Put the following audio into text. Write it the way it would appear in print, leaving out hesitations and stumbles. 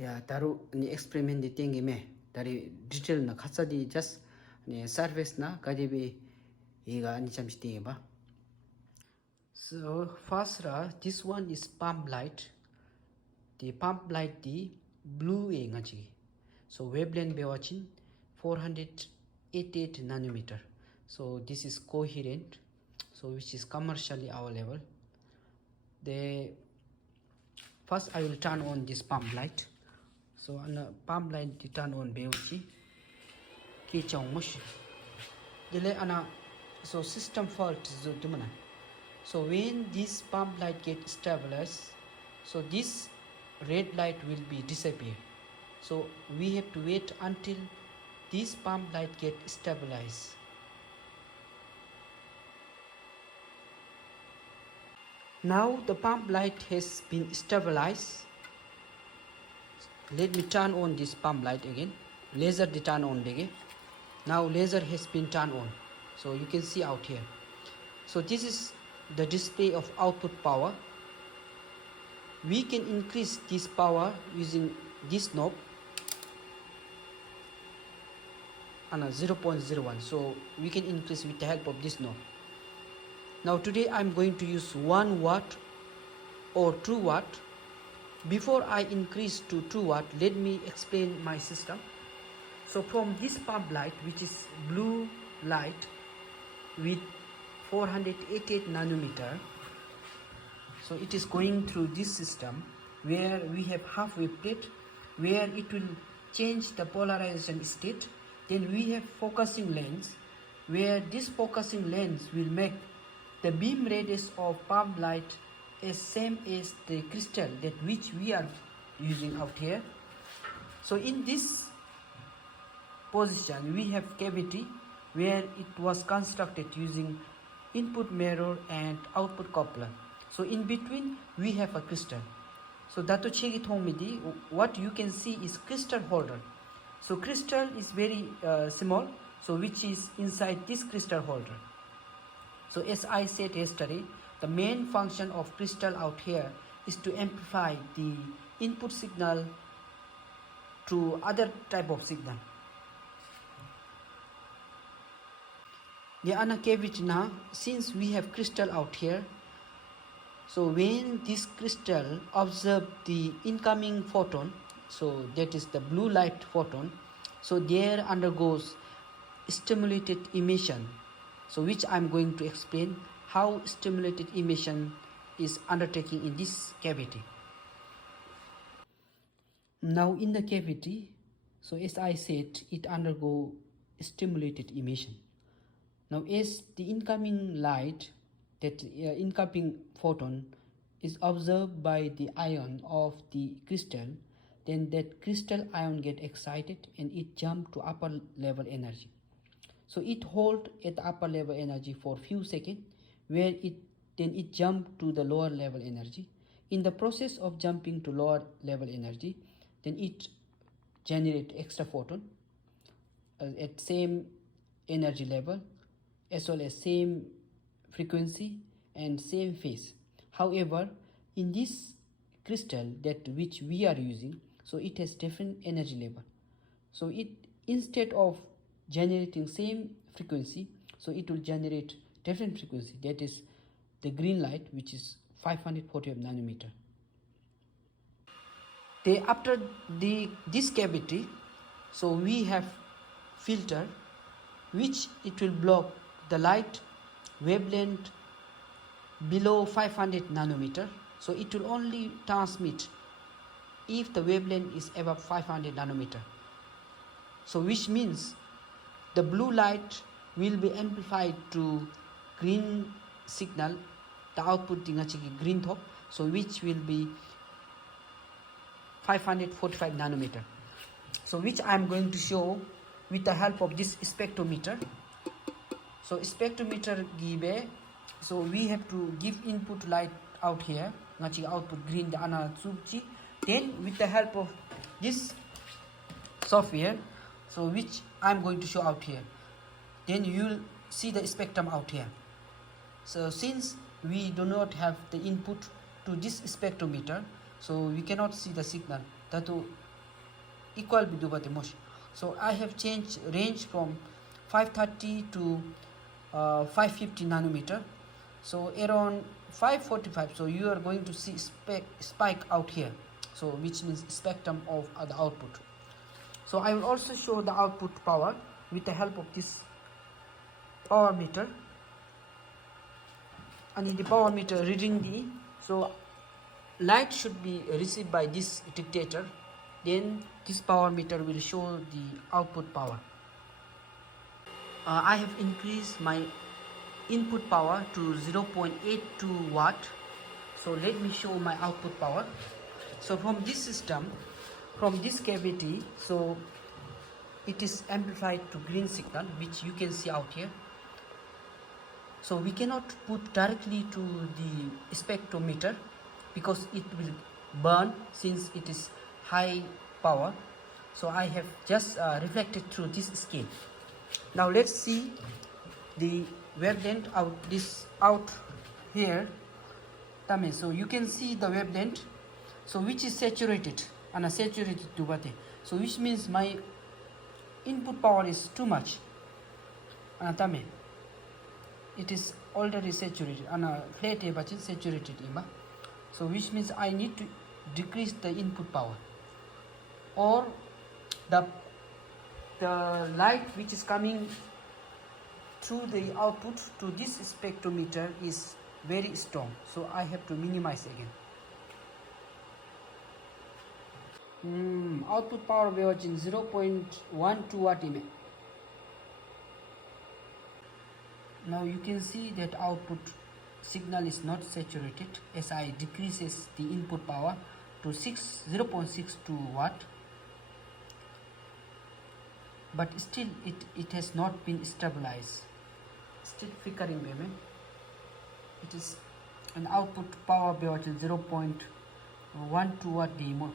Ya taru ni experiment di tinggi me dari detail na khatsa di just ni surface na kadibi iga ni cham tinggi ba. So first this one is pump light. The pump light di blue e ngaji. So wavelength be watching 488 nanometer. So this is coherent. So which is commercially available. The first I will turn on this pump light. So on the pump light to turn on beauty ki chong mush dile ana so system fault zo dumana. So when this pump light get stabilized, so this red light will be disappear. So we have to wait until this pump light get stabilized. Now the pump light has been stabilized. Let me turn on this pump light again. Laser the turn on again. Now laser has been turned on. So you can see out here. So this is the display of output power. We can increase this power using this knob and a 0.01. So we can increase with the help of this knob. Now today I'm going to use 1 watt or 2 watt. Before I increase to 2 watt, let me explain my system. So from this pump light, which is blue light with 488 nanometer, so it is going through this system where we have half wave plate where it will change the polarization state. Then we have focusing lens where this focusing lens will make the beam radius of pump light is same as the crystal that which we are using out here. So in this position we have cavity where it was constructed using input mirror and output coupler. So in between we have a crystal. So dato chegi thongmidi what you can see is crystal holder. So crystal is very small, so which is inside this crystal holder. So as I said yesterday, the main function of crystal out here is to amplify the input signal to other type of signal. The other cavity now, since we have crystal out here, so when this crystal observe the incoming photon, so that is the blue light photon, so there undergoes stimulated emission. So which I'm going to explain how stimulated emission is undertaking in this cavity. Now in the cavity, so as I said, it undergo stimulated emission. Now as the incoming light, that incoming photon is observed by the ion of the crystal, then that crystal ion get excited and it jump to upper level energy. So it hold at upper level energy for few seconds where it jump to the lower level energy. In the process of jumping to lower level energy, then it generate extra photon at same energy level as well as same frequency and same phase. However, in this crystal that which we are using, so it has different energy level. So it instead of generating same frequency, so it will generate different frequency, that is the green light, which is 540 nanometer. After this cavity, so we have filter which it will block the light wavelength below 500 nanometer. So it will only transmit if the wavelength is above 500 nanometer. So which means the blue light will be amplified to green signal, the output green top, so which will be 545 nanometer. So which I am going to show with the help of this spectrometer. So spectrometer give, so we have to give input light out here, output green the ana subchi. Then with the help of this software, so which I am going to show out here, then you will see the spectrum out here. So since we do not have the input to this spectrometer, so we cannot see the signal. That equal bidubate mosh. So I have changed range from 530 to 550 nanometer. So around 545, so you are going to see spike out here, so which means spectrum of the output. So I will also show the output power with the help of this power meter. And in the power meter reading the, so light should be received by this dictator, then this power meter will show the output power. I have increased my input power to 0.82 watt. So let me show my output power. So from this system, from this cavity, so it is amplified to green signal, which you can see out here. So we cannot put directly to the spectrometer because it will burn since it is high power. So I have just reflected through this scale. Now let's see the wavelength out here. So you can see the wavelength, so which is saturated and saturated dubate. So which means my input power is too much. It is already saturated and flat saturated ima. So which means I need to decrease the input power, or the light which is coming through the output to this spectrometer is very strong, so I have to minimize again. Output power was in 0.12 watt ima. Now you can see that output signal is not saturated as I decreases the input power to 0.62 watt, but still it has not been stabilized, still flickering baby. It is an output power 0.12 watt demo.